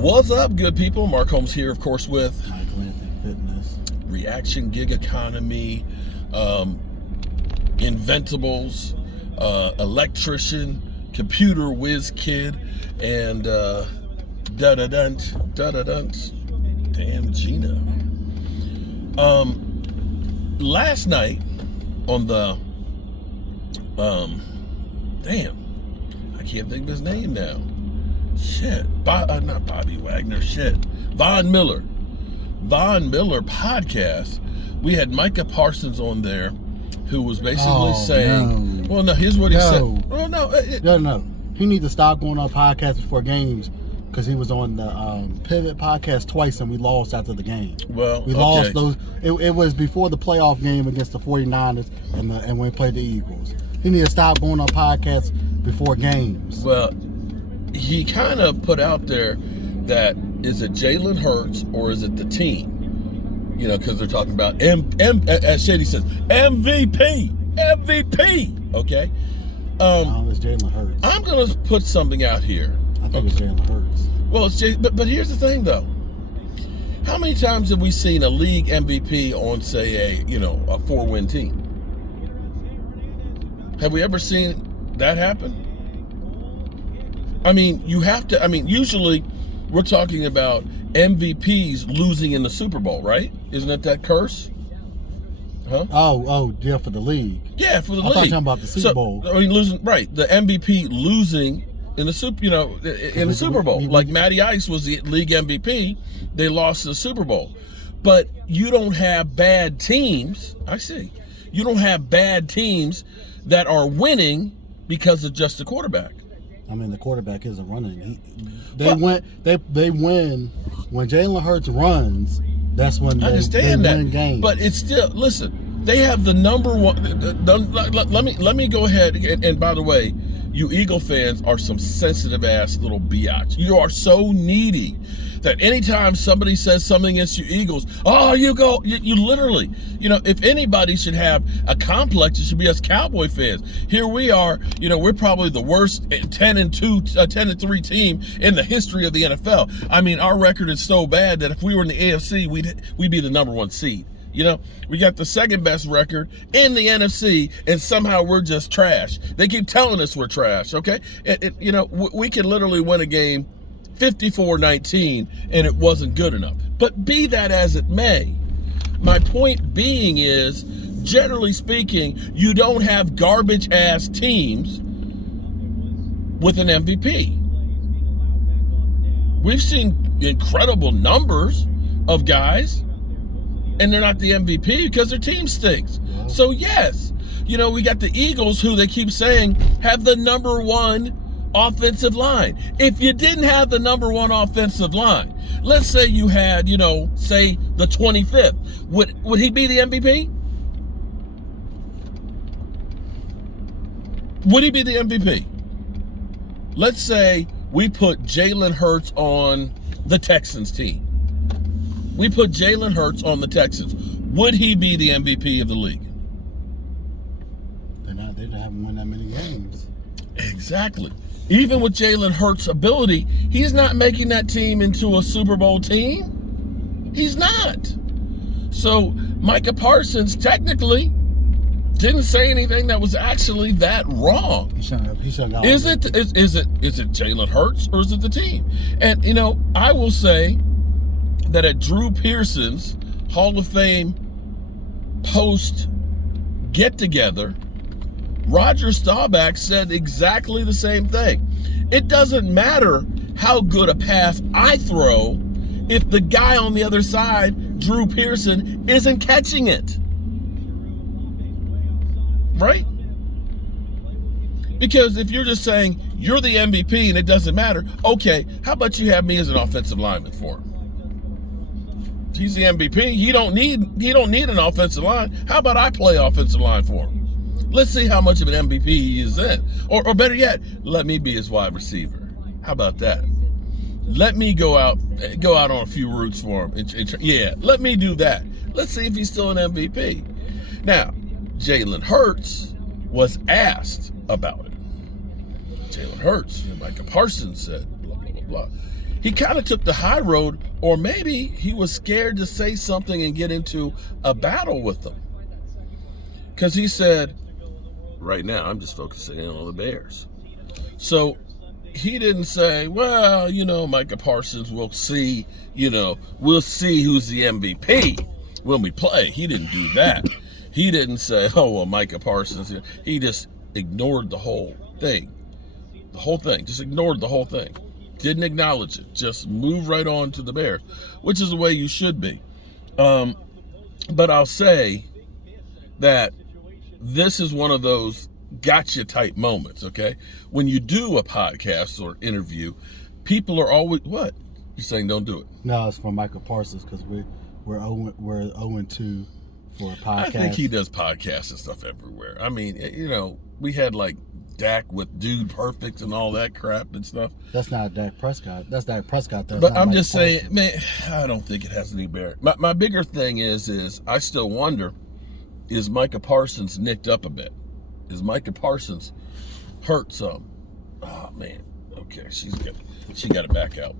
What's up, good people? Mark Holmes here, of course, with Michael Fitness, Reaction Gig Economy, Inventables, Electrician, Computer Whiz Kid, and damn Gina. Last night on the damn, I can't think of his name now. Shit, not Bobby Wagner. Shit, Von Miller podcast. We had Micah Parsons on there, who was basically saying, no. "Well, no, here's what he said." Well, no. He needs to stop going on podcasts before games because he was on the Pivot podcast twice and we lost after the game. Well, we lost those. It was before the playoff game against the 49ers and when we played the Eagles. He needs to stop going on podcasts before games. Well, he kind of put out there that is it Jalen Hurts or is it the team? You know, because they're talking about as Shady says, MVP. Okay. It's Jalen Hurts. I'm gonna put something out here. I think it's Jalen Hurts. Well, but here's the thing though. How many times have we seen a league MVP on, say, a 4-win team? Have we ever seen that happen? I mean, usually we're talking about MVPs losing in the Super Bowl, right? Isn't that curse? Huh? Oh, yeah, for the league. Yeah, for the I league. thought you were talking about the Super Bowl. I mean, losing, right? The MVP losing in the Super Bowl. Like Matty Ice was the league MVP. They lost the Super Bowl, but you don't have bad teams. I see. You don't have bad teams that are winning because of just the quarterback. I mean, the quarterback isn't running. They win when Jalen Hurts runs. That's when they win games. But it's still, listen. They have the number one. Let me go ahead and by the way, you Eagle fans are some sensitive ass little biatch. You are so needy that anytime somebody says something against you Eagles, you literally, if anybody should have a complex, it should be us Cowboy fans. Here we are, we're probably the worst 10-3 team in the history of the NFL. I mean, our record is so bad that if we were in the AFC, we'd be the number one seed. We got the second best record in the NFC, and somehow we're just trash. They keep telling us we're trash, okay? We can literally win a game 54-19, and it wasn't good enough. But be that as it may, my point being is, generally speaking, you don't have garbage-ass teams with an MVP. We've seen incredible numbers of guys, and they're not the MVP because their team stinks. Wow. So yes, we got the Eagles, who they keep saying have the number one offensive line. If you didn't have the number one offensive line, let's say you had, say the 25th, would he be the MVP? Would he be the MVP? Let's say we put Jalen Hurts on the Texans team. We put Jalen Hurts on the Texans. Would he be the MVP of the league? They haven't won that many games. Exactly. Even with Jalen Hurts' ability, he's not making that team into a Super Bowl team. He's not. So Micah Parsons technically didn't say anything that was actually that wrong. Is it Jalen Hurts or is it the team? And I will say that at Drew Pearson's Hall of Fame post get-together, Roger Staubach said exactly the same thing. It doesn't matter how good a pass I throw if the guy on the other side, Drew Pearson, isn't catching it. Right? Because if you're just saying you're the MVP and it doesn't matter, okay, how about you have me as an offensive lineman for him? He's the MVP. He don't need an offensive line. How about I play offensive line for him? Let's see how much of an MVP he is in. Or better yet, let me be his wide receiver. How about that? Let me go out on a few routes for him. Yeah, let me do that. Let's see if he's still an MVP. Now, Jalen Hurts was asked about it. Jalen Hurts, and Micah Parsons said, blah, blah, blah, blah. he kind of took the high road, or maybe he was scared to say something and get into a battle with them. Because he said, right now, I'm just focusing on the Bears. So he didn't say, well, Micah Parsons, we'll see who's the MVP when we play. He didn't do that. He didn't say, oh, well, Micah Parsons. He just ignored the whole thing. The whole thing. Just ignored the whole thing. Didn't acknowledge it. Just move right on to the Bears, which is the way you should be. But I'll say that this is one of those gotcha type moments, okay? When you do a podcast or interview, people are always, what? You're saying don't do it? No, it's for Micah Parsons because we're 0-2 for a podcast. I think he does podcasts and stuff everywhere. I mean, we had like Dak with Dude Perfect and all that crap and stuff. That's not Dak Prescott. That's Dak Prescott. But I'm just saying, man, I don't think it has any bearing. My bigger thing is I still wonder, is Micah Parsons nicked up a bit? Is Micah Parsons hurt some? Oh man. Okay, she got to back out.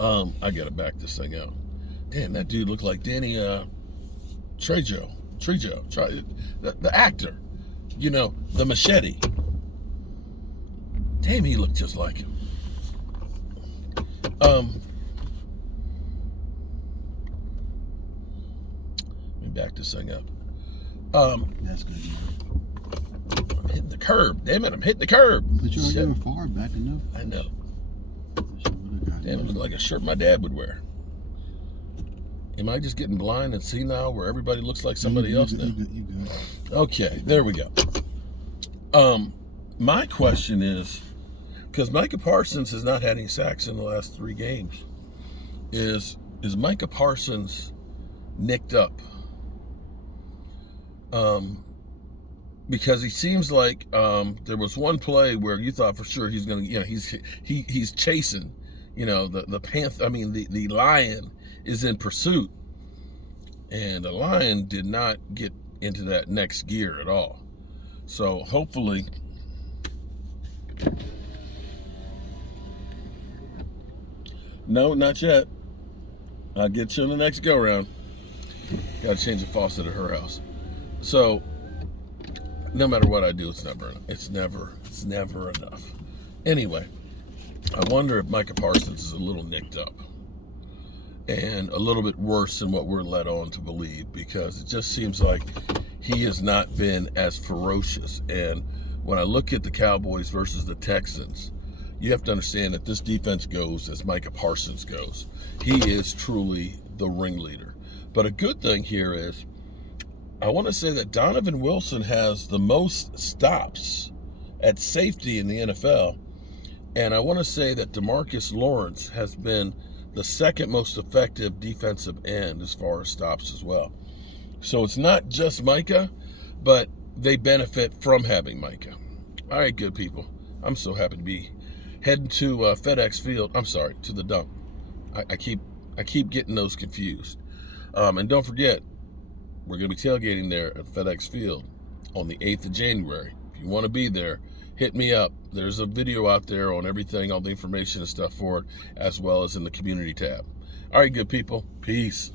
I got to back this thing out. Damn, that dude looked like Danny Trejo, the actor. The machete. Damn, he looked just like him. Let me back this thing up. That's good. I'm hitting the curb. Damn it, I'm hitting the curb. But you were going far back enough. I know. Damn, it looked like a shirt my dad would wear. Am I just getting blind and senile where everybody looks like somebody else now? You good. Okay, there we go. My question is, because Micah Parsons has not had any sacks in the last 3 games, is Micah Parsons nicked up? Because he seems like there was one play where you thought for sure he's gonna, he's chasing, the lion is in pursuit, and the lion did not get into that next gear at all. So hopefully, no, not yet. I'll get you in the next go round. Got to change the faucet at her house. So no matter what I do, it's never enough. Anyway, I wonder if Micah Parsons is a little nicked up and a little bit worse than what we're led on to believe, because it just seems like he has not been as ferocious. And when I look at the Cowboys versus the Texans, you have to understand that this defense goes as Micah Parsons goes. He is truly the ringleader. But a good thing here is, I want to say that Donovan Wilson has the most stops at safety in the NFL. And I want to say that DeMarcus Lawrence has been the second most effective defensive end as far as stops as well. So it's not just Micah, but they benefit from having Micah. All right, good people. I'm so happy to be heading to FedEx Field. I'm sorry, to the dump. I keep getting those confused. And don't forget, we're going to be tailgating there at FedEx Field on the 8th of January. If you want to be there, hit me up. There's a video out there on everything, all the information and stuff for it, as well as in the community tab. All right, good people. Peace.